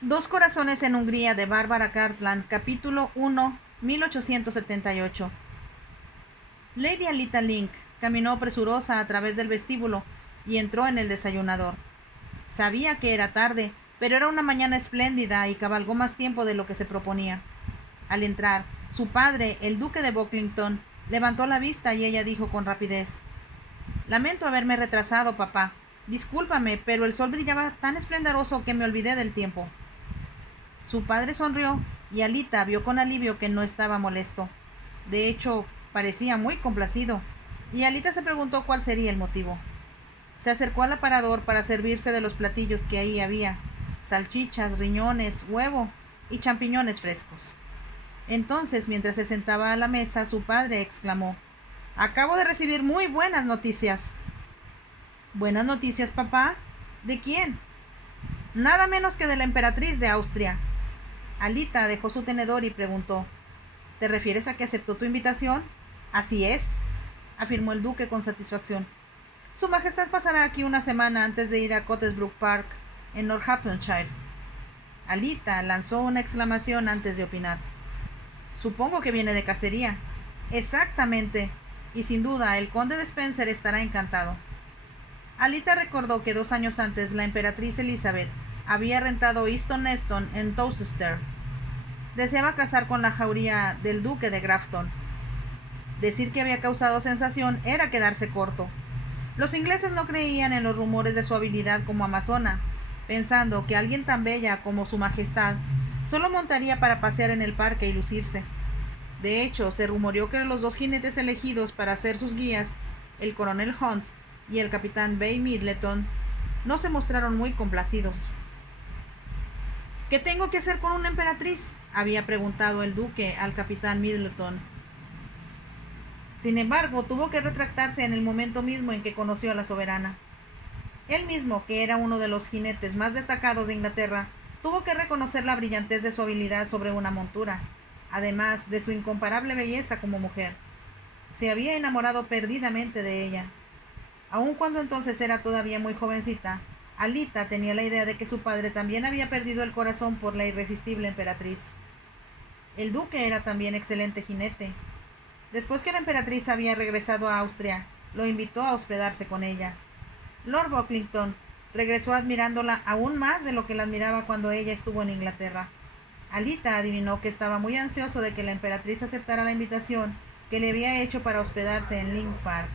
Dos corazones en Hungría de Bárbara Cartland, capítulo 1, 1878. Lady Alita Link caminó presurosa a través del vestíbulo y entró en el desayunador. Sabía que era tarde, pero era una mañana espléndida y cabalgó más tiempo de lo que se proponía. Al entrar, su padre, el duque de Bucklington, levantó la vista y ella dijo con rapidez: «Lamento haberme retrasado, papá. Discúlpame, pero el sol brillaba tan esplendoroso que me olvidé del tiempo». Su padre sonrió y Alita vio con alivio que no estaba molesto. De hecho, parecía muy complacido, y Alita se preguntó cuál sería el motivo. Se acercó al aparador para servirse de los platillos que ahí había: salchichas, riñones, huevo y champiñones frescos. Entonces, mientras se sentaba a la mesa, su padre exclamó: «Acabo de recibir muy buenas noticias». «¿Buenas noticias, papá? ¿De quién?» «Nada menos que de la emperatriz de Austria». Alita dejó su tenedor y preguntó: «¿Te refieres a que aceptó tu invitación?» «Así es», afirmó el duque con satisfacción. «Su Majestad pasará aquí una semana antes de ir a Cottesbrook Park, en Northamptonshire». Alita lanzó una exclamación antes de opinar. «Supongo que viene de cacería». «Exactamente, y sin duda el conde de Spencer estará encantado». Alita recordó que 2 años antes la emperatriz Elizabeth había rentado Easton Neston en Towcester. Deseaba casar con la jauría del duque de Grafton. Decir que había causado sensación era quedarse corto. Los ingleses no creían en los rumores de su habilidad como amazona, pensando que alguien tan bella como su majestad solo montaría para pasear en el parque y lucirse. De hecho, se rumoreó que los dos jinetes elegidos para ser sus guías, el coronel Hunt y el capitán Bay Middleton, no se mostraron muy complacidos. «¿Qué tengo que hacer con una emperatriz?», había preguntado el duque al capitán Middleton. Sin embargo, tuvo que retractarse en el momento mismo en que conoció a la soberana. Él mismo, que era uno de los jinetes más destacados de Inglaterra, tuvo que reconocer la brillantez de su habilidad sobre una montura, además de su incomparable belleza como mujer. Se había enamorado perdidamente de ella. Aun cuando entonces era todavía muy jovencita, Alita tenía la idea de que su padre también había perdido el corazón por la irresistible emperatriz. El duque era también excelente jinete. Después que la emperatriz había regresado a Austria, lo invitó a hospedarse con ella. Lord Bucklington regresó admirándola aún más de lo que la admiraba cuando ella estuvo en Inglaterra. Alita adivinó que estaba muy ansioso de que la emperatriz aceptara la invitación que le había hecho para hospedarse en Link Park.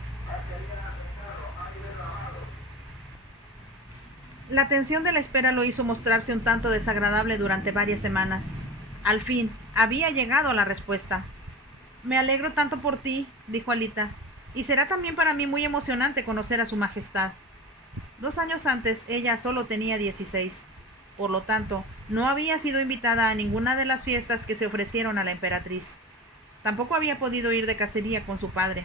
La tensión de la espera lo hizo mostrarse un tanto desagradable durante varias semanas. Al fin, había llegado a la respuesta. «Me alegro tanto por ti», dijo Alita, «y será también para mí muy emocionante conocer a su majestad». 2 años antes ella solo tenía 16. Por lo tanto, no había sido invitada a ninguna de las fiestas que se ofrecieron a la emperatriz. Tampoco había podido ir de cacería con su padre.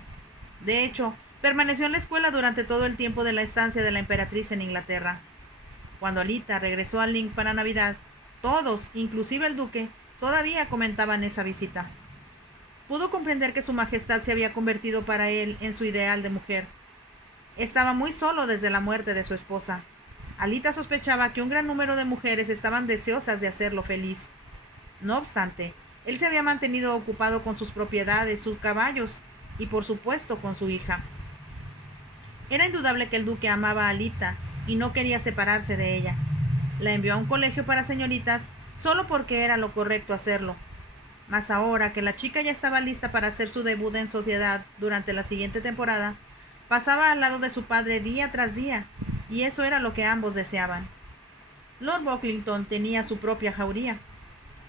De hecho, permaneció en la escuela durante todo el tiempo de la estancia de la emperatriz en Inglaterra. Cuando Alita regresó a Link para Navidad, todos, inclusive el duque, todavía comentaban esa visita. Pudo comprender que su majestad se había convertido para él en su ideal de mujer. Estaba muy solo desde la muerte de su esposa. Alita sospechaba que un gran número de mujeres estaban deseosas de hacerlo feliz. No obstante, él se había mantenido ocupado con sus propiedades, sus caballos y, por supuesto, con su hija. Era indudable que el duque amaba a Alita y no quería separarse de ella. La envió a un colegio para señoritas solo porque era lo correcto hacerlo. Mas ahora que la chica ya estaba lista para hacer su debut en sociedad durante la siguiente temporada, pasaba al lado de su padre día tras día, y eso era lo que ambos deseaban. Lord Bucklington tenía su propia jauría.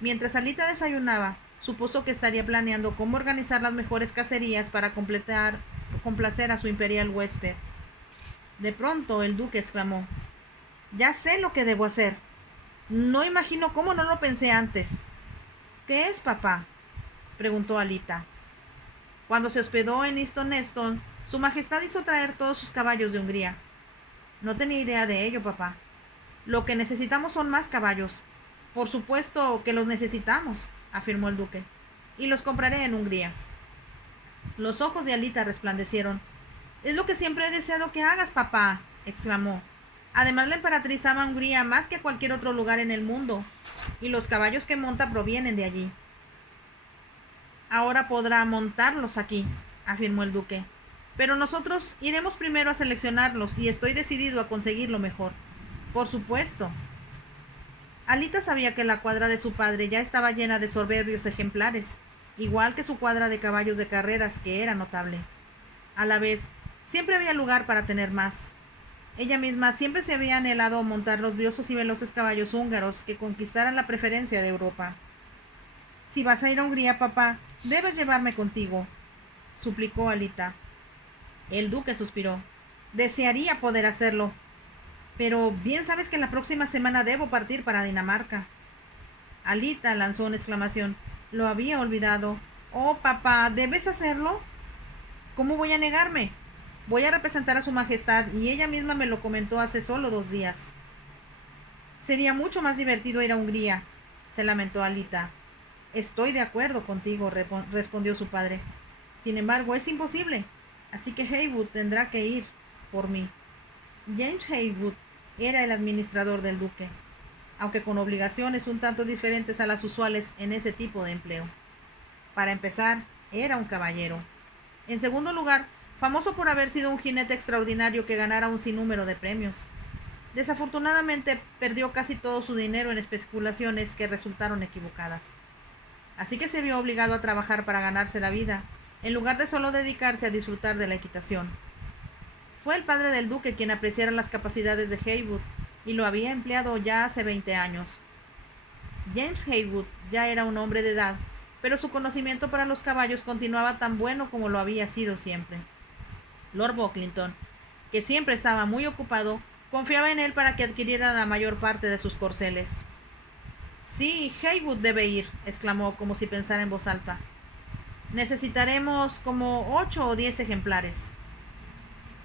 Mientras Alita desayunaba, supuso que estaría planeando cómo organizar las mejores cacerías para complacer a su imperial huésped. De pronto el duque exclamó: «Ya sé lo que debo hacer. No imagino cómo no lo pensé antes». «¿Qué es, papá?», preguntó Alita. «Cuando se hospedó en Easton Neston, su majestad hizo traer todos sus caballos de Hungría». «No tenía idea de ello, papá». «Lo que necesitamos son más caballos». «Por supuesto que los necesitamos», afirmó el duque, «y los compraré en Hungría». Los ojos de Alita resplandecieron. «Es lo que siempre he deseado que hagas, papá», exclamó. Además, la emperatriz ama Hungría más que a cualquier otro lugar en el mundo, y los caballos que monta provienen de allí. Ahora podrá montarlos aquí, afirmó el duque. Pero nosotros iremos primero a seleccionarlos y estoy decidido a conseguir lo mejor. Por supuesto. Alita sabía que la cuadra de su padre ya estaba llena de soberbios ejemplares, igual que su cuadra de caballos de carreras, que era notable. A la vez, siempre había lugar para tener más. Ella misma siempre se había anhelado montar los briosos y veloces caballos húngaros que conquistaran la preferencia de Europa. Si vas a ir a Hungría, papá, debes llevarme contigo, suplicó Alita. El duque suspiró. Desearía poder hacerlo, pero bien sabes que la próxima semana debo partir para Dinamarca. Alita lanzó una exclamación. Lo había olvidado. Oh, papá, ¿debes hacerlo? ¿Cómo voy a negarme? Voy a representar a su majestad y ella misma me lo comentó hace solo 2 días. Sería mucho más divertido ir a Hungría, se lamentó Alita. Estoy de acuerdo contigo, respondió su padre. Sin embargo, es imposible, así que Heywood tendrá que ir por mí. James Heywood era el administrador del duque, aunque con obligaciones un tanto diferentes a las usuales en ese tipo de empleo. Para empezar, era un caballero. En segundo lugar, famoso por haber sido un jinete extraordinario que ganara un sinnúmero de premios. Desafortunadamente, perdió casi todo su dinero en especulaciones que resultaron equivocadas. Así que se vio obligado a trabajar para ganarse la vida, en lugar de solo dedicarse a disfrutar de la equitación. Fue el padre del duque quien apreciara las capacidades de Heywood, y lo había empleado ya hace 20 años. James Heywood ya era un hombre de edad, pero su conocimiento para los caballos continuaba tan bueno como lo había sido siempre. Lord Bucklington, que siempre estaba muy ocupado, confiaba en él para que adquiriera la mayor parte de sus corceles. Sí, Heywood debe ir, exclamó como si pensara en voz alta. Necesitaremos como 8 o 10 ejemplares.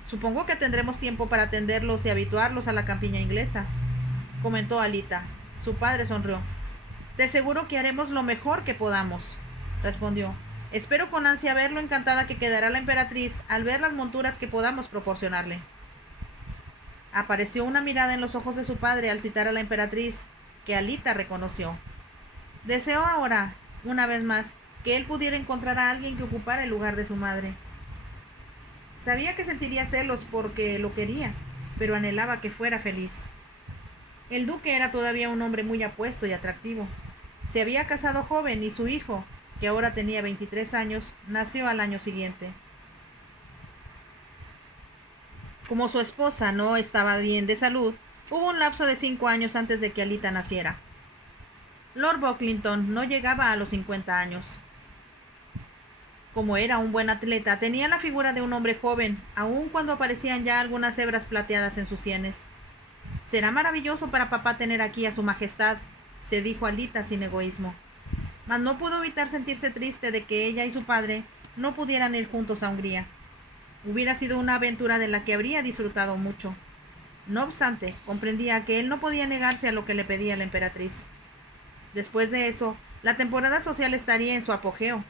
Supongo que tendremos tiempo para atenderlos y habituarlos a la campiña inglesa, comentó Alita. Su padre sonrió. Te aseguro que haremos lo mejor que podamos, respondió. Espero con ansia ver lo encantada que quedará la emperatriz al ver las monturas que podamos proporcionarle. Apareció una mirada en los ojos de su padre al citar a la emperatriz, que Alita reconoció. Deseó ahora, una vez más, que él pudiera encontrar a alguien que ocupara el lugar de su madre. Sabía que sentiría celos porque lo quería, pero anhelaba que fuera feliz. El duque era todavía un hombre muy apuesto y atractivo. Se había casado joven y su hijo, que ahora tenía 23 años, nació al año siguiente. Como su esposa no estaba bien de salud, hubo un lapso de 5 años antes de que Alita naciera. Lord Bucklington no llegaba a los 50 años. Como era un buen atleta, tenía la figura de un hombre joven, aun cuando aparecían ya algunas hebras plateadas en sus sienes. Será maravilloso para papá tener aquí a su majestad, se dijo Alita sin egoísmo. Mas no pudo evitar sentirse triste de que ella y su padre no pudieran ir juntos a Hungría. Hubiera sido una aventura de la que habría disfrutado mucho. No obstante, comprendía que él no podía negarse a lo que le pedía la emperatriz. Después de eso, la temporada social estaría en su apogeo.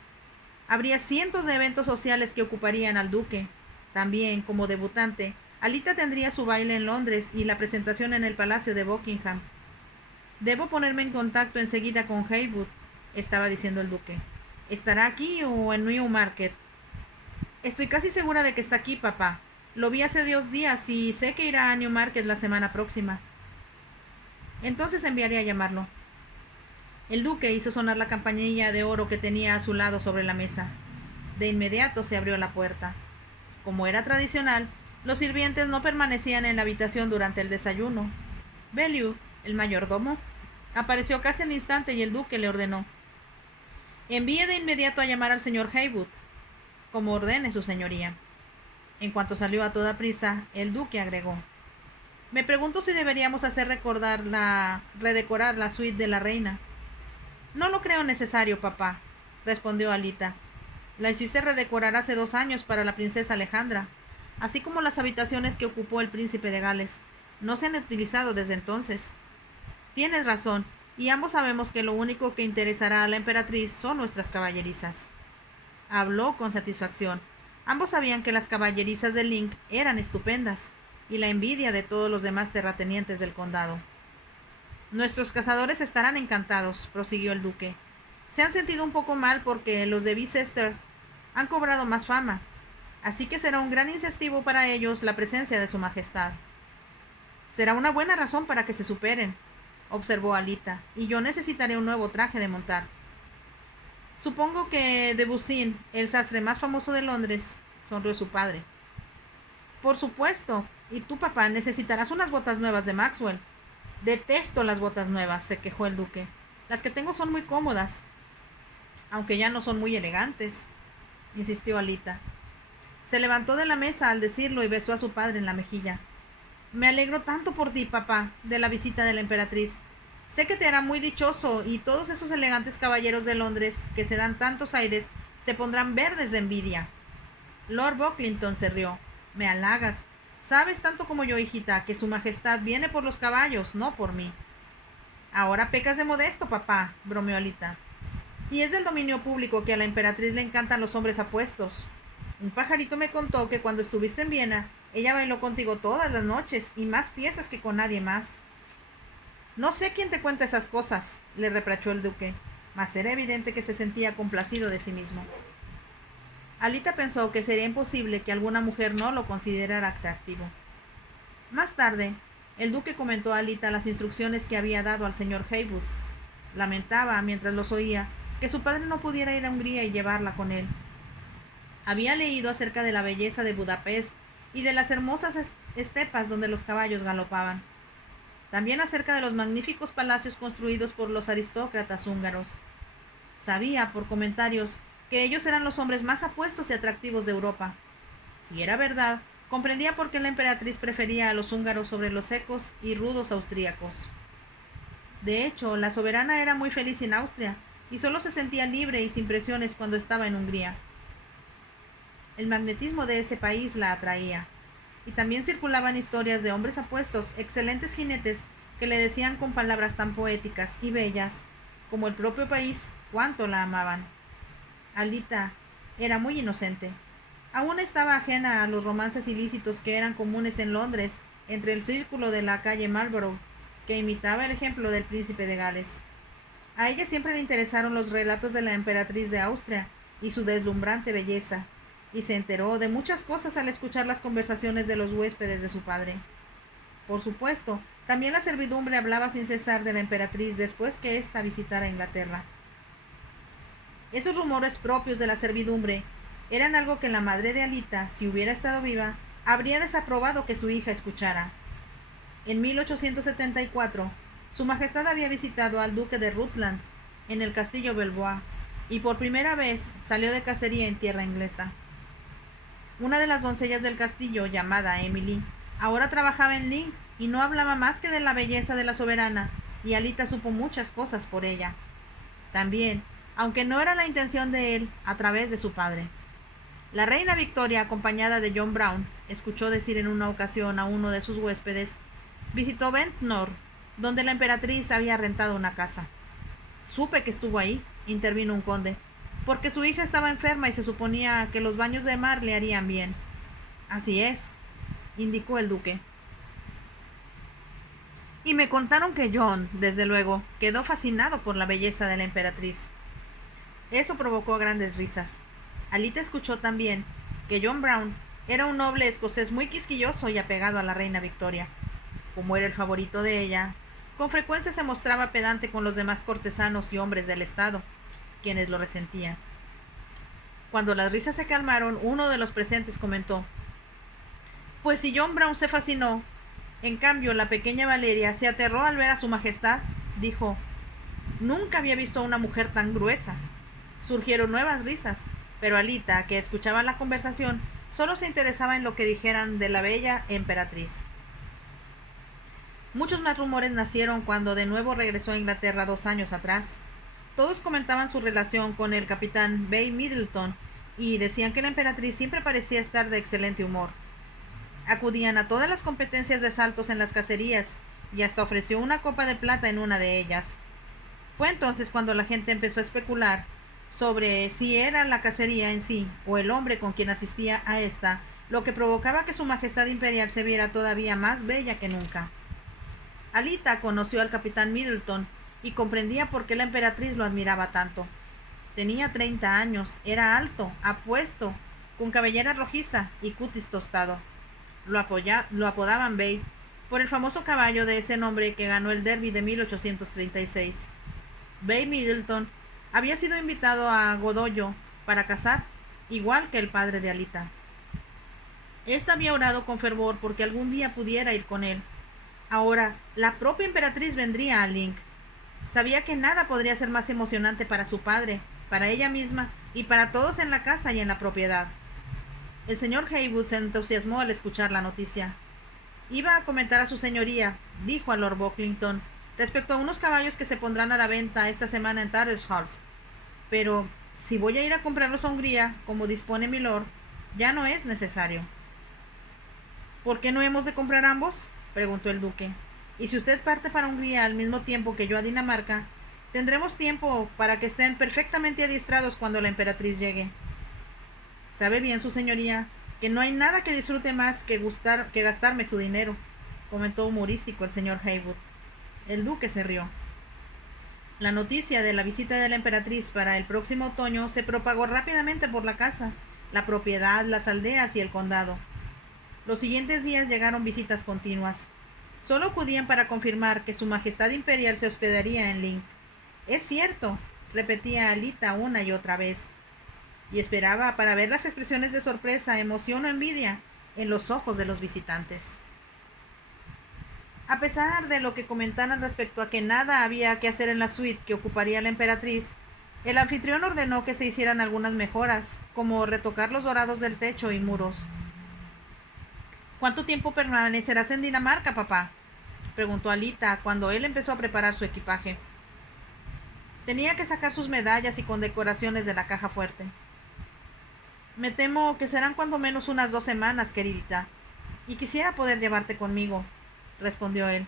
Habría cientos de eventos sociales que ocuparían al duque. También, como debutante, Alita tendría su baile en Londres y la presentación en el Palacio de Buckingham. Debo ponerme en contacto enseguida con Heywood, estaba diciendo el duque. ¿Estará aquí o en Newmarket? Estoy casi segura de que está aquí, papá. Lo vi hace 2 días y sé que irá a Newmarket la semana próxima. Entonces enviaré a llamarlo. El duque hizo sonar la campanilla de oro que tenía a su lado sobre la mesa. De inmediato se abrió la puerta. Como era tradicional, los sirvientes no permanecían en la habitación durante el desayuno. Bellew, el mayordomo, apareció casi al instante y el duque le ordenó: envíe de inmediato a llamar al señor Heywood, como ordene su señoría. En cuanto salió a toda prisa, el duque agregó: me pregunto si deberíamos hacer redecorar la suite de la reina. No lo creo necesario, papá, respondió Alita. La hiciste redecorar hace 2 años para la princesa Alejandra, así como las habitaciones que ocupó el príncipe de Gales. No se han utilizado desde entonces. Tienes razón, y ambos sabemos que lo único que interesará a la emperatriz son nuestras caballerizas. Habló con satisfacción. Ambos sabían que las caballerizas de Link eran estupendas. y la envidia de todos los demás terratenientes del condado. Nuestros cazadores estarán encantados, prosiguió el duque. Se han sentido un poco mal porque los de Bicester han cobrado más fama, así que será un gran incentivo para ellos la presencia de su majestad. Será una buena razón para que se superen, observó Alita, y yo necesitaré un nuevo traje de montar. Supongo que Debussy, el sastre más famoso de Londres, sonrió su padre. Por supuesto, y tú, papá, necesitarás unas botas nuevas de Maxwell. Detesto las botas nuevas, se quejó el duque. Las que tengo son muy cómodas, aunque ya no son muy elegantes, insistió Alita. Se levantó de la mesa al decirlo y besó a su padre en la mejilla. Me alegro tanto por ti, papá, de la visita de la emperatriz. Sé que te hará muy dichoso y todos esos elegantes caballeros de Londres que se dan tantos aires se pondrán verdes de envidia. Lord Bucklington se rió. Me halagas. Sabes tanto como yo, hijita, que su majestad viene por los caballos, no por mí. Ahora pecas de modesto, papá, bromeó Alita. Y es del dominio público que a la emperatriz le encantan los hombres apuestos. Un pajarito me contó que cuando estuviste en Viena, ella bailó contigo todas las noches y más piezas que con nadie más. No sé quién te cuenta esas cosas, le reprochó el duque, mas era evidente que se sentía complacido de sí mismo. Alita pensó que sería imposible que alguna mujer no lo considerara atractivo. Más tarde, el duque comentó a Alita las instrucciones que había dado al señor Heywood. Lamentaba, mientras los oía, que su padre no pudiera ir a Hungría y llevarla con él. Había leído acerca de la belleza de Budapest y de las hermosas estepas donde los caballos galopaban. También acerca de los magníficos palacios construidos por los aristócratas húngaros. Sabía, por comentarios, que ellos eran los hombres más apuestos y atractivos de Europa. Si era verdad, comprendía por qué la emperatriz prefería a los húngaros sobre los secos y rudos austríacos. De hecho, la soberana era muy feliz en Austria, y solo se sentía libre y sin presiones cuando estaba en Hungría. El magnetismo de ese país la atraía, y también circulaban historias de hombres apuestos, excelentes jinetes, que le decían con palabras tan poéticas y bellas, como el propio país, cuánto la amaban. Alita era muy inocente. Aún estaba ajena a los romances ilícitos que eran comunes en Londres entre el círculo de la calle Marlborough, que imitaba el ejemplo del príncipe de Gales. A ella siempre le interesaron los relatos de la emperatriz de Austria y su deslumbrante belleza, y se enteró de muchas cosas al escuchar las conversaciones de los huéspedes de su padre. Por supuesto, también la servidumbre hablaba sin cesar de la emperatriz después que ésta visitara Inglaterra. Esos rumores propios de la servidumbre eran algo que la madre de Alita, si hubiera estado viva, habría desaprobado que su hija escuchara. En 1874, su majestad había visitado al duque de Rutland en el castillo Belvoir, y por primera vez salió de cacería en tierra inglesa. Una de las doncellas del castillo, llamada Emily, ahora trabajaba en Lynn y no hablaba más que de la belleza de la soberana, y Alita supo muchas cosas por ella. También, aunque no era la intención de él, a través de su padre. La reina Victoria, acompañada de John Brown, escuchó decir en una ocasión a uno de sus huéspedes, visitó Ventnor, donde la emperatriz había rentado una casa. Supe que estuvo ahí, intervino un conde, porque su hija estaba enferma y se suponía que los baños de mar le harían bien. Así es, indicó el duque. Y me contaron que John, desde luego, quedó fascinado por la belleza de la emperatriz. Eso provocó grandes risas. Alita escuchó también que John Brown era un noble escocés muy quisquilloso y apegado a la reina Victoria. Como era el favorito de ella, con frecuencia se mostraba pedante con los demás cortesanos y hombres del estado, quienes lo resentían. Cuando las risas se calmaron, uno de los presentes comentó: «Pues si John Brown se fascinó, en cambio la pequeña Valeria se aterró al ver a su majestad», dijo. «Nunca había visto a una mujer tan gruesa». Surgieron nuevas risas, pero Alita, que escuchaba la conversación, solo se interesaba en lo que dijeran de la bella emperatriz. Muchos más rumores nacieron cuando de nuevo regresó a Inglaterra 2 años atrás. Todos comentaban su relación con el capitán Bay Middleton y decían que la emperatriz siempre parecía estar de excelente humor. Acudían a todas las competencias de saltos en las cacerías y hasta ofreció una copa de plata en una de ellas. Fue entonces cuando la gente empezó a especular sobre si era la cacería en sí o el hombre con quien asistía a esta lo que provocaba que su majestad imperial se viera todavía más bella que nunca. Alita conoció al capitán Middleton y comprendía por qué la emperatriz lo admiraba tanto. Tenía 30 años, era alto, apuesto, con cabellera rojiza y cutis tostado. Lo apodaban Babe, por el famoso caballo de ese nombre que ganó el Derby de 1836. Babe Middleton había sido invitado a Godoyo para cazar, igual que el padre de Alita. Esta había orado con fervor porque algún día pudiera ir con él. Ahora, la propia emperatriz vendría a Link. Sabía que nada podría ser más emocionante para su padre, para ella misma y para todos en la casa y en la propiedad. El señor Heywood se entusiasmó al escuchar la noticia. Iba a comentar a su señoría, dijo a Lord Bucklington, respecto a unos caballos que se pondrán a la venta esta semana en Tattershall. Pero si voy a ir a comprarlos a Hungría, como dispone mi lord, ya no es necesario. ¿Por qué no hemos de comprar ambos?, preguntó el duque. Y si usted parte para Hungría al mismo tiempo que yo a Dinamarca, tendremos tiempo para que estén perfectamente adiestrados cuando la emperatriz llegue. Sabe bien su señoría que no hay nada que disfrute más que gastarme su dinero, comentó humorístico el señor Heywood. El duque se rió. La noticia de la visita de la emperatriz para el próximo otoño se propagó rápidamente por la casa, la propiedad, las aldeas y el condado. Los siguientes días llegaron visitas continuas. Solo acudían para confirmar que su majestad imperial se hospedaría en Link. Es cierto, repetía Alita una y otra vez, y esperaba para ver las expresiones de sorpresa, emoción o envidia en los ojos de los visitantes. A pesar de lo que comentaran respecto a que nada había que hacer en la suite que ocuparía la emperatriz, el anfitrión ordenó que se hicieran algunas mejoras, como retocar los dorados del techo y muros. ¿Cuánto tiempo permanecerás en Dinamarca, papá?, preguntó Alita cuando él empezó a preparar su equipaje. Tenía que sacar sus medallas y condecoraciones de la caja fuerte. Me temo que serán cuando menos unas 2 semanas, queridita, y quisiera poder llevarte conmigo, respondió él.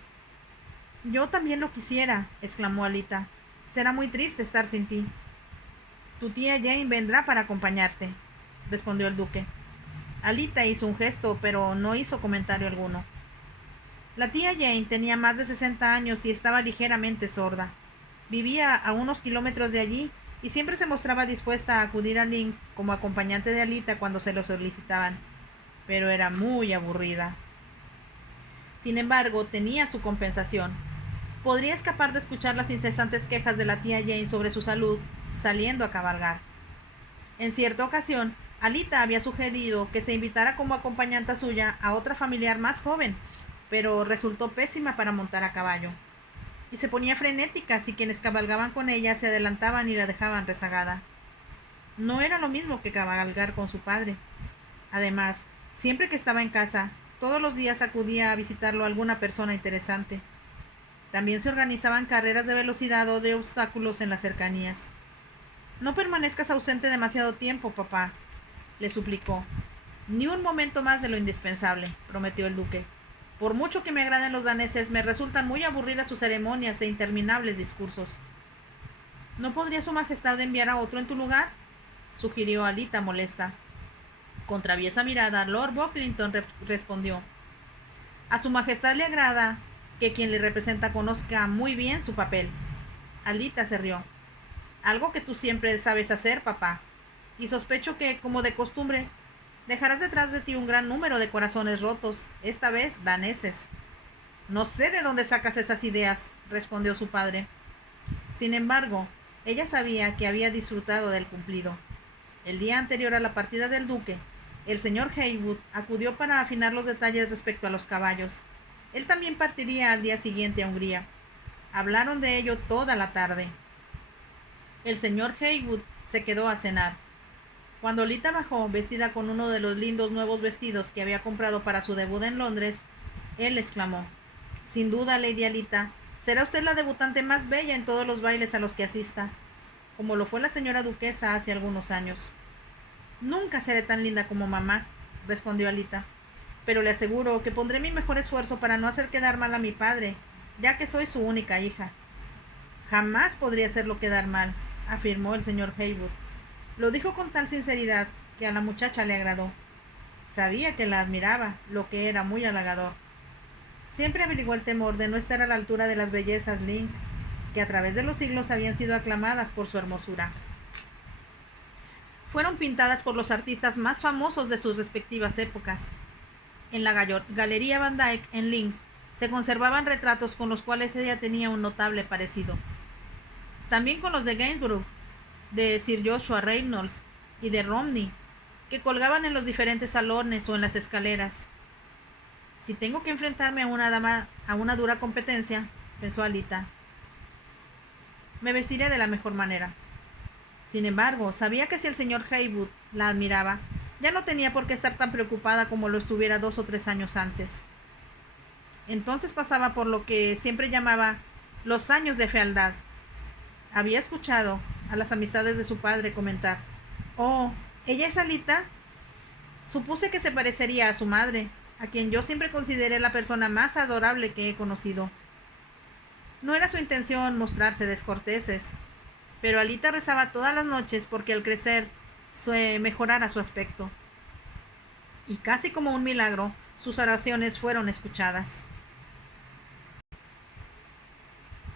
Yo también lo quisiera, exclamó Alita. Será muy triste estar sin ti. Tu tía Jane vendrá para acompañarte, respondió el duque. Alita hizo un gesto, pero no hizo comentario alguno. La tía Jane tenía más de 60 años y estaba ligeramente sorda. Vivía a unos kilómetros de allí y siempre se mostraba dispuesta a acudir a Link como acompañante de Alita cuando se lo solicitaban, pero era muy aburrida. Sin embargo, tenía su compensación. Podría escapar de escuchar las incesantes quejas de la tía Jane sobre su salud, saliendo a cabalgar. En cierta ocasión, Alita había sugerido que se invitara como acompañante suya a otra familiar más joven, pero resultó pésima para montar a caballo, y se ponía frenética si quienes cabalgaban con ella se adelantaban y la dejaban rezagada. No era lo mismo que cabalgar con su padre. Además, siempre que estaba en casa, todos los días acudía a visitarlo alguna persona interesante. También se organizaban carreras de velocidad o de obstáculos en las cercanías. No permanezcas ausente demasiado tiempo, papá, le suplicó. Ni un momento más de lo indispensable, prometió el duque. Por mucho que me agraden los daneses, me resultan muy aburridas sus ceremonias e interminables discursos. ¿No podría su majestad enviar a otro en tu lugar?, sugirió Alita molesta. Con traviesa mirada, Lord Bucklington respondió: a su majestad le agrada que quien le representa conozca muy bien su papel. Alita se rió. Algo que tú siempre sabes hacer, papá, y sospecho que, como de costumbre, dejarás detrás de ti un gran número de corazones rotos, esta vez daneses. No sé de dónde sacas esas ideas, respondió su padre. Sin embargo, ella sabía que había disfrutado del cumplido. El día anterior a la partida del duque, el señor Heywood acudió para afinar los detalles respecto a los caballos. Él también partiría al día siguiente a Hungría. Hablaron de ello toda la tarde. El señor Heywood se quedó a cenar. Cuando Alita bajó, vestida con uno de los lindos nuevos vestidos que había comprado para su debut en Londres, él exclamó: sin duda, Lady Alita, será usted la debutante más bella en todos los bailes a los que asista, como lo fue la señora duquesa hace algunos años. Nunca seré tan linda como mamá, respondió Alita, pero le aseguro que pondré mi mejor esfuerzo para no hacer quedar mal a mi padre, ya que soy su única hija. Jamás podría hacerlo quedar mal, afirmó el señor Heywood. Lo dijo con tal sinceridad que a la muchacha le agradó. Sabía que la admiraba, lo que era muy halagador. Siempre averiguó el temor de no estar a la altura de las bellezas Link, que a través de los siglos habían sido aclamadas por su hermosura. Fueron pintadas por los artistas más famosos de sus respectivas épocas. En la Galería Van Dyck, en Link, se conservaban retratos con los cuales ella tenía un notable parecido. También con los de Gainsborough, de Sir Joshua Reynolds y de Romney, que colgaban en los diferentes salones o en las escaleras. Si tengo que enfrentarme a una dura competencia, pensó Alita, me vestiré de la mejor manera. Sin embargo, sabía que si el señor Haywood la admiraba, ya no tenía por qué estar tan preocupada como lo estuviera 2 o 3 años antes. Entonces pasaba por lo que siempre llamaba los años de fealdad. Había escuchado a las amistades de su padre comentar: «Oh, ¿ella es Alita?» Supuse que se parecería a su madre, a quien yo siempre consideré la persona más adorable que he conocido. No era su intención mostrarse descorteses, pero Alita rezaba todas las noches porque al crecer mejorara su aspecto. Y casi como un milagro, sus oraciones fueron escuchadas.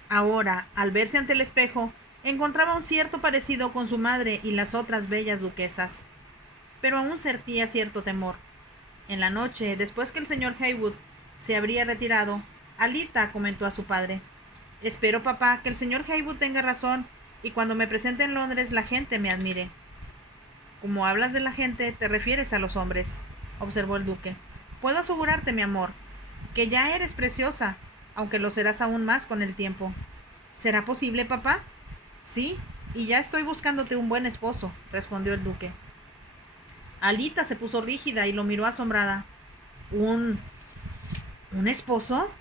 Ahora, al verse ante el espejo, encontraba un cierto parecido con su madre y las otras bellas duquesas, pero aún sentía cierto temor. En la noche, después que el señor Haywood se habría retirado, Alita comentó a su padre: «Espero, papá, que el señor Haywood tenga razón y cuando me presente en Londres la gente me admire». «Como hablas de la gente, te refieres a los hombres», observó el duque. «Puedo asegurarte, mi amor, que ya eres preciosa, aunque lo serás aún más con el tiempo». «¿Será posible, papá?» «Sí, y ya estoy buscándote un buen esposo», respondió el duque. Alita se puso rígida y lo miró asombrada. ¿Un esposo?»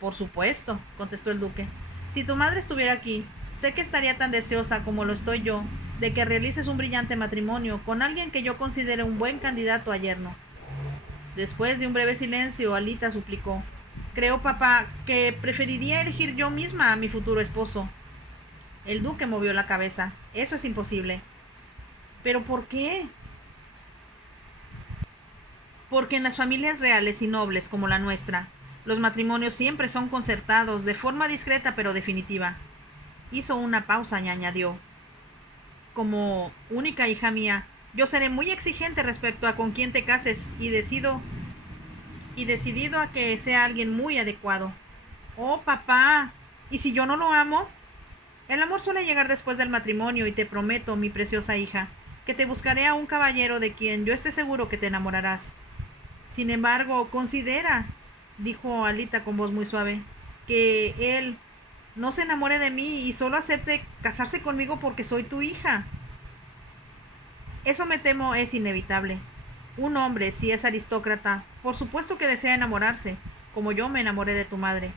«Por supuesto», contestó el duque. «Si tu madre estuviera aquí, sé que estaría tan deseosa como lo estoy yo de que realices un brillante matrimonio con alguien que yo considere un buen candidato a yerno». Después de un breve silencio, Alita suplicó: «Creo, papá, que preferiría elegir yo misma a mi futuro esposo». El duque movió la cabeza. «Eso es imposible». «¿Pero por qué?» «Porque en las familias reales y nobles como la nuestra, los matrimonios siempre son concertados de forma discreta pero definitiva». Hizo una pausa y añadió: «Como única hija mía, yo seré muy exigente respecto a con quién te cases y decidido a que sea alguien muy adecuado». «Oh, papá, ¿y si yo no lo amo?» «El amor suele llegar después del matrimonio y te prometo, mi preciosa hija, que te buscaré a un caballero de quien yo esté seguro que te enamorarás». «Sin embargo, considera», dijo Alita con voz muy suave, «que él no se enamore de mí y solo acepte casarse conmigo porque soy tu hija». «Eso me temo es inevitable. Un hombre, si es aristócrata, por supuesto que desea enamorarse, como yo me enamoré de tu madre».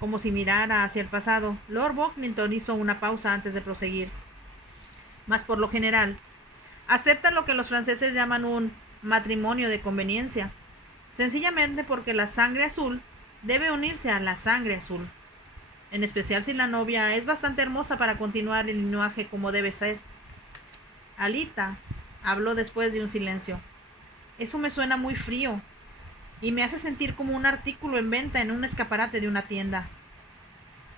Como si mirara hacia el pasado, Lord Buckington hizo una pausa antes de proseguir. «Mas por lo general, acepta lo que los franceses llaman un matrimonio de conveniencia, sencillamente porque la sangre azul debe unirse a la sangre azul, en especial si la novia es bastante hermosa para continuar el linaje como debe ser». Alita habló después de un silencio. «Eso me suena muy frío y me hace sentir como un artículo en venta en un escaparate de una tienda».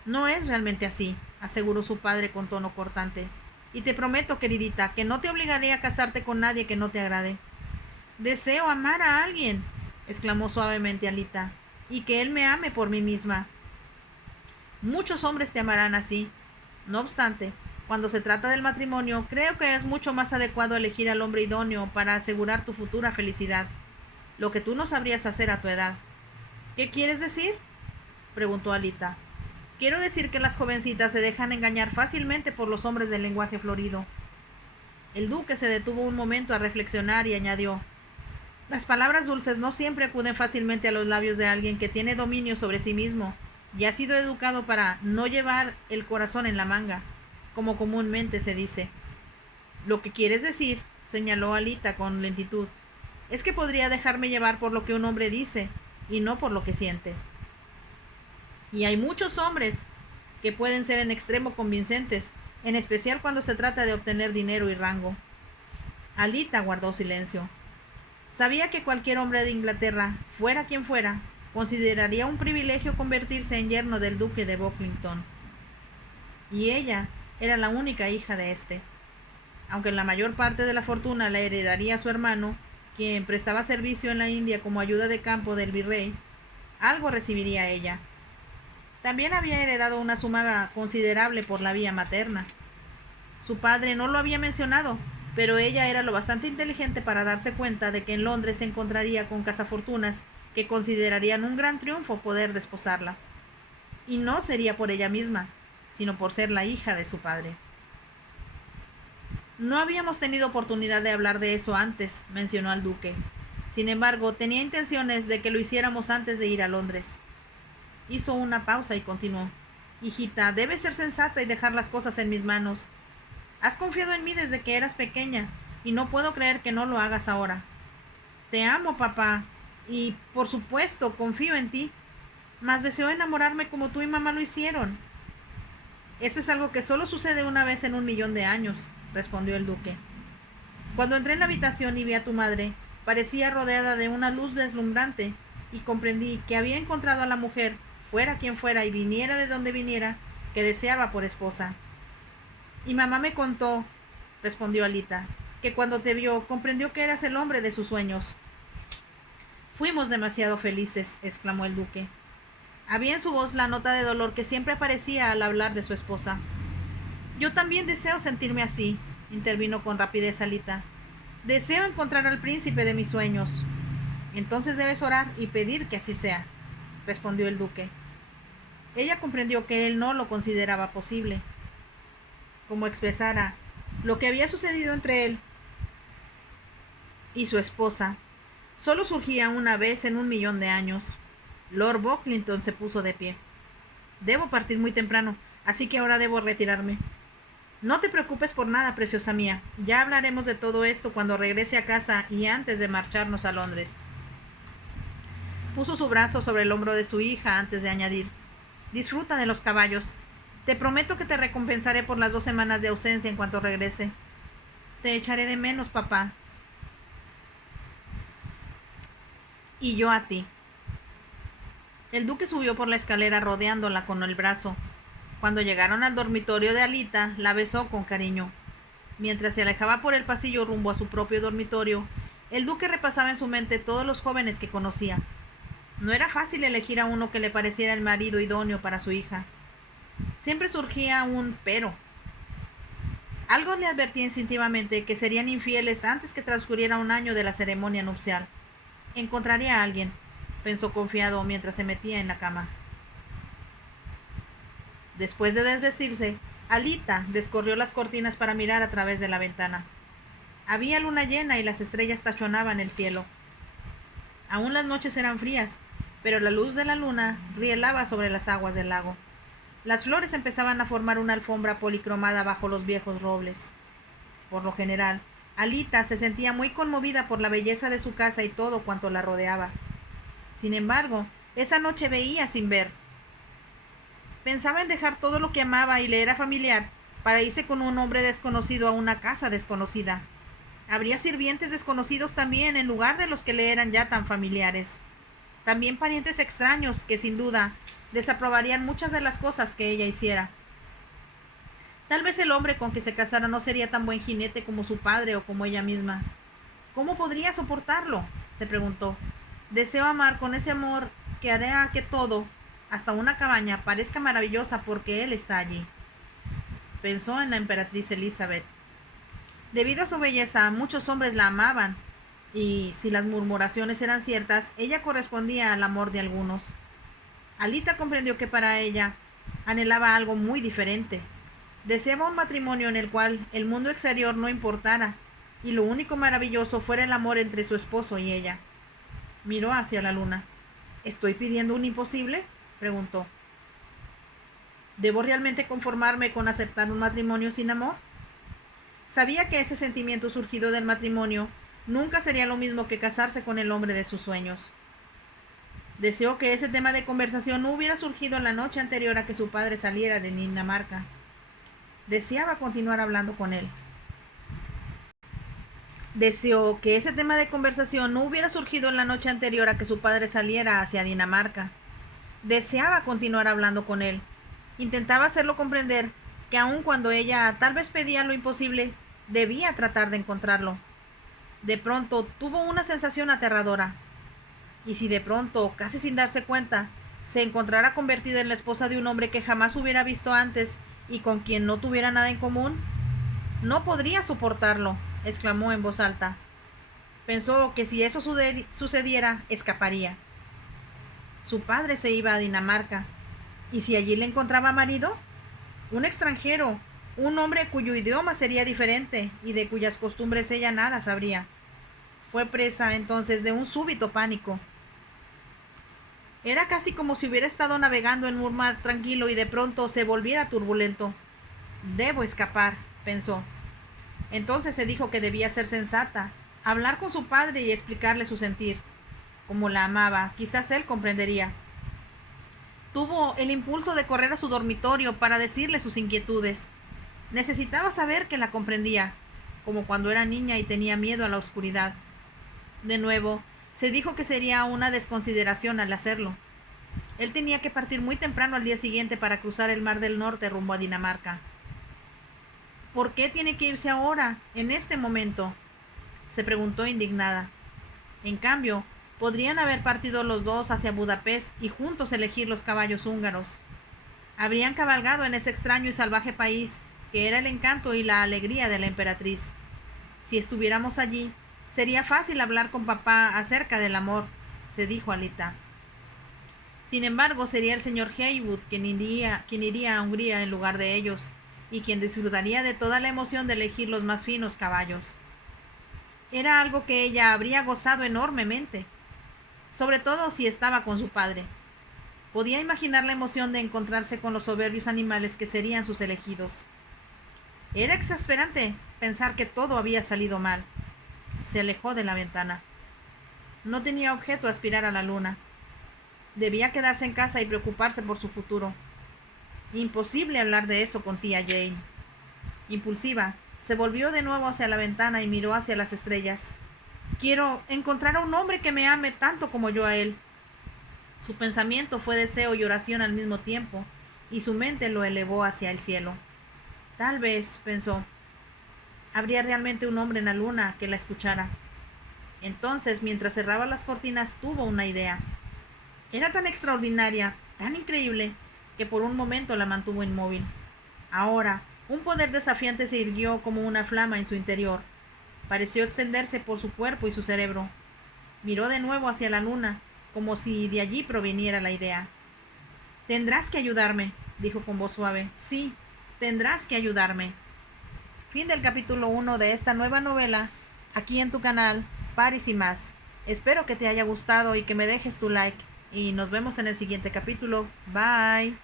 «No es realmente así», aseguró su padre con tono cortante. «Y te prometo, queridita, que no te obligaré a casarte con nadie que no te agrade». «Deseo amar a alguien», exclamó suavemente Alita, «y que él me ame por mí misma». «Muchos hombres te amarán así. No obstante, cuando se trata del matrimonio, creo que es mucho más adecuado elegir al hombre idóneo para asegurar tu futura felicidad, lo que tú no sabrías hacer a tu edad». «¿Qué quieres decir?», preguntó Alita. «Quiero decir que las jovencitas se dejan engañar fácilmente por los hombres del lenguaje florido». El duque se detuvo un momento a reflexionar y añadió: «Las palabras dulces no siempre acuden fácilmente a los labios de alguien que tiene dominio sobre sí mismo y ha sido educado para no llevar el corazón en la manga, como comúnmente se dice». «Lo que quieres decir», señaló Alita con lentitud, «es que podría dejarme llevar por lo que un hombre dice y no por lo que siente». «Y hay muchos hombres que pueden ser en extremo convincentes, en especial cuando se trata de obtener dinero y rango». Alita guardó silencio. Sabía que cualquier hombre de Inglaterra, fuera quien fuera, consideraría un privilegio convertirse en yerno del duque de Buckingham, y ella era la única hija de éste. Aunque la mayor parte de la fortuna la heredaría su hermano, quien prestaba servicio en la India como ayuda de campo del virrey, algo recibiría ella. También había heredado una suma considerable por la vía materna. Su padre no lo había mencionado, pero ella era lo bastante inteligente para darse cuenta de que en Londres se encontraría con cazafortunas que considerarían un gran triunfo poder desposarla. Y no sería por ella misma, sino por ser la hija de su padre. No habíamos tenido oportunidad de hablar de eso antes, mencionó al duque. Sin embargo, tenía intenciones de que lo hiciéramos antes de ir a Londres. Hizo una pausa y continuó. Hijita, debes ser sensata y dejar las cosas en mis manos. Has confiado en mí desde que eras pequeña, y no puedo creer que no lo hagas ahora. Te amo, papá, y, por supuesto, confío en ti, mas deseo enamorarme como tú y mamá lo hicieron. Eso es algo que solo sucede una vez en 1.000.000 de años, respondió el duque. Cuando entré en la habitación y vi a tu madre, parecía rodeada de una luz deslumbrante, y comprendí que había encontrado a la mujer, fuera quien fuera y viniera de donde viniera, que deseaba por esposa. Y mamá me contó, respondió Alita, que cuando te vio comprendió que eras el hombre de sus sueños. Fuimos demasiado felices, exclamó el duque. Había en su voz la nota de dolor que siempre aparecía al hablar de su esposa. Yo también deseo sentirme así, intervino con rapidez Alita. Deseo encontrar al príncipe de mis sueños. Entonces debes orar y pedir que así sea, respondió el duque. Ella comprendió que él no lo consideraba posible. Como expresara lo que había sucedido entre él y su esposa, solo surgía una vez en 1.000.000 de años. Lord Buckingham se puso de pie. Debo partir muy temprano, así que ahora debo retirarme. No te preocupes por nada, preciosa mía. Ya hablaremos de todo esto cuando regrese a casa y antes de marcharnos a Londres. Puso su brazo sobre el hombro de su hija antes de añadir: disfruta de los caballos. Te prometo que te recompensaré por las 2 semanas de ausencia en cuanto regrese. Te echaré de menos, papá. Y yo a ti. El duque subió por la escalera rodeándola con el brazo. Cuando llegaron al dormitorio de Alita, la besó con cariño. Mientras se alejaba por el pasillo rumbo a su propio dormitorio, el duque repasaba en su mente todos los jóvenes que conocía. No era fácil elegir a uno que le pareciera el marido idóneo para su hija. Siempre surgía un pero. Algo le advertía instintivamente que serían infieles antes que transcurriera 1 año de la ceremonia nupcial. Encontraré a alguien, pensó confiado mientras se metía en la cama. Después de desvestirse, Alita descorrió las cortinas para mirar a través de la ventana. Había luna llena y las estrellas tachonaban el cielo. Aún las noches eran frías, pero la luz de la luna rielaba sobre las aguas del lago. Las flores empezaban a formar una alfombra policromada bajo los viejos robles. Por lo general, Alita se sentía muy conmovida por la belleza de su casa y todo cuanto la rodeaba. Sin embargo, esa noche veía sin ver. Pensaba en dejar todo lo que amaba y le era familiar para irse con un hombre desconocido a una casa desconocida. Habría sirvientes desconocidos también en lugar de los que le eran ya tan familiares. También parientes extraños que, sin duda, desaprobarían muchas de las cosas que ella hiciera. Tal vez el hombre con que se casara no sería tan buen jinete como su padre o como ella misma. ¿Cómo podría soportarlo?, se preguntó. Deseo amar con ese amor que hará que todo, hasta una cabaña, parezca maravillosa porque él está allí. Pensó en la emperatriz Elizabeth. Debido a su belleza, muchos hombres la amaban, y si las murmuraciones eran ciertas, ella correspondía al amor de algunos. Alita comprendió que para ella anhelaba algo muy diferente. Deseaba un matrimonio en el cual el mundo exterior no importara, y lo único maravilloso fuera el amor entre su esposo y ella. Miró hacia la luna. ¿Estoy pidiendo un imposible?, preguntó. ¿Debo realmente conformarme con aceptar un matrimonio sin amor? Sabía que ese sentimiento surgido del matrimonio nunca sería lo mismo que casarse con el hombre de sus sueños. Deseó que ese tema de conversación no hubiera surgido la noche anterior a que su padre saliera de Dinamarca. Deseaba continuar hablando con él. Deseó que ese tema de conversación no hubiera surgido en la noche anterior a que su padre saliera hacia Dinamarca. Deseaba continuar hablando con él. Intentaba hacerlo comprender que aun cuando ella tal vez pedía lo imposible, debía tratar de encontrarlo. De pronto tuvo una sensación aterradora. Y si de pronto, casi sin darse cuenta, se encontrara convertida en la esposa de un hombre que jamás hubiera visto antes y con quien no tuviera nada en común, no podría soportarlo, exclamó en voz alta. Pensó que si eso sucediera, escaparía. Su padre se iba a Dinamarca. ¿Y si allí le encontraba marido? Un extranjero, un hombre cuyo idioma sería diferente y de cuyas costumbres ella nada sabría. Fue presa entonces de un súbito pánico. Era casi como si hubiera estado navegando en un mar tranquilo y de pronto se volviera turbulento. Debo escapar, pensó. Entonces se dijo que debía ser sensata, hablar con su padre y explicarle su sentir. Como la amaba, quizás él comprendería. Tuvo el impulso de correr a su dormitorio para decirle sus inquietudes. Necesitaba saber que la comprendía, como cuando era niña y tenía miedo a la oscuridad. De nuevo, se dijo que sería una desconsideración al hacerlo. Él tenía que partir muy temprano al día siguiente para cruzar el Mar del Norte rumbo a Dinamarca. ¿Por qué tiene que irse ahora, en este momento?, se preguntó indignada. En cambio, podrían haber partido los dos hacia Budapest y juntos elegir los caballos húngaros. Habrían cabalgado en ese extraño y salvaje país que era el encanto y la alegría de la emperatriz. Si estuviéramos allí, sería fácil hablar con papá acerca del amor, se dijo Alita. Sin embargo, sería el señor Heywood quien iría a Hungría en lugar de ellos, y quien disfrutaría de toda la emoción de elegir los más finos caballos. Era algo que ella habría gozado enormemente, sobre todo si estaba con su padre. Podía imaginar la emoción de encontrarse con los soberbios animales que serían sus elegidos. Era exasperante pensar que todo había salido mal. Se alejó de la ventana. No tenía objeto aspirar a la luna. Debía quedarse en casa y preocuparse por su futuro. Imposible hablar de eso con tía Jane. Impulsiva, se volvió de nuevo hacia la ventana y miró hacia las estrellas. Quiero encontrar a un hombre que me ame tanto como yo a él. Su pensamiento fue deseo y oración al mismo tiempo, y su mente lo elevó hacia el cielo. Tal vez, pensó, habría realmente un hombre en la luna que la escuchara. Entonces, mientras cerraba las cortinas, tuvo una idea. Era tan extraordinaria, tan increíble, que por un momento la mantuvo inmóvil. Ahora, un poder desafiante se irguió como una flama en su interior. Pareció extenderse por su cuerpo y su cerebro. Miró de nuevo hacia la luna, como si de allí proviniera la idea. Tendrás que ayudarme, dijo con voz suave. Sí, tendrás que ayudarme. Fin del capítulo 1 de esta nueva novela, aquí en tu canal, Paris y más. Espero que te haya gustado y que me dejes tu like. Y nos vemos en el siguiente capítulo. Bye.